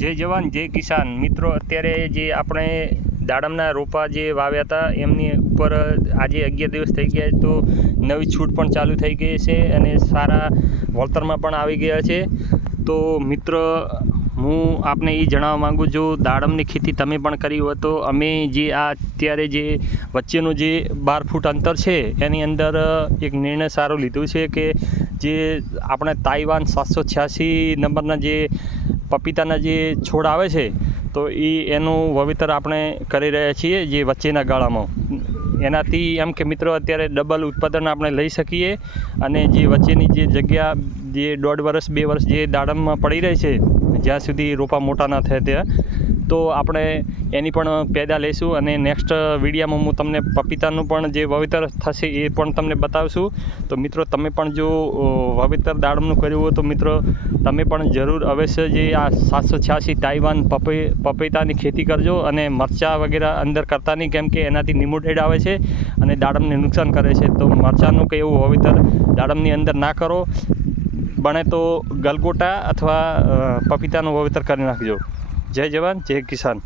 જય જવાન જય કિસાન મિત્રો, અત્યારે જે આપણે દાડમના રોપા જે વાવ્યા હતા એમની ઉપર આજે 11 દિવસ થઈ ગયા, તો નવી છૂટ પણ ચાલુ થઈ ગઈ છે અને સારા વળતરમાં પણ આવી ગયા છે. તો મિત્ર, હું આપને એ જણાવવા માગું છું, દાડમની ખેતી તમે પણ કરી હોય તો અમે જે આ અત્યારે જે વચ્ચેનું જે 12 ફૂટ અંતર છે એની અંદર એક નિર્ણય સારો લીધો છે કે જે આપણે તાઇવાન 786 નંબરના જે પપીતાના જે છોડ આવે છે તો એનું વાવેતર આપણે કરી રહ્યા છીએ જે વચ્ચેના ગાળામાં. એનાથી એમ કે મિત્રો અત્યારે ડબલ ઉત્પાદન આપણે લઈ શકીએ અને જે વચ્ચેની જે જગ્યા જે 1.5 વર્ષ 2 વર્ષ જે દાડમમાં પડી રહી છે જ્યાં સુધી રોપા મોટા ના થાય ત્યાં, તો આપણે એની પણ પેદા લઈશું અને નેક્સ્ટ વિડીયામાં હું તમને પપીતાનું પણ જે વાવેતર થશે એ પણ તમને બતાવશું. તો મિત્રો, તમે પણ જો વાવેતર દાડમનું કર્યું હોય તો મિત્રો તમે પણ જરૂર અવશ્ય જે આ 786 તાઇવાન પપીતાની ખેતી કરજો અને મરચાં વગેરે અંદર કરતા નહીં, કેમ કે એનાથી નિમોટેડ આવે છે અને દાડમને નુકસાન કરે છે. તો મરચાંનું કંઈ એવું વાવેતર દાડમની અંદર ના કરો, બને તો ગલગોટા અથવા પપીતાનું વાવેતર કરી નાખજો. જય જવાન જય કિસાન.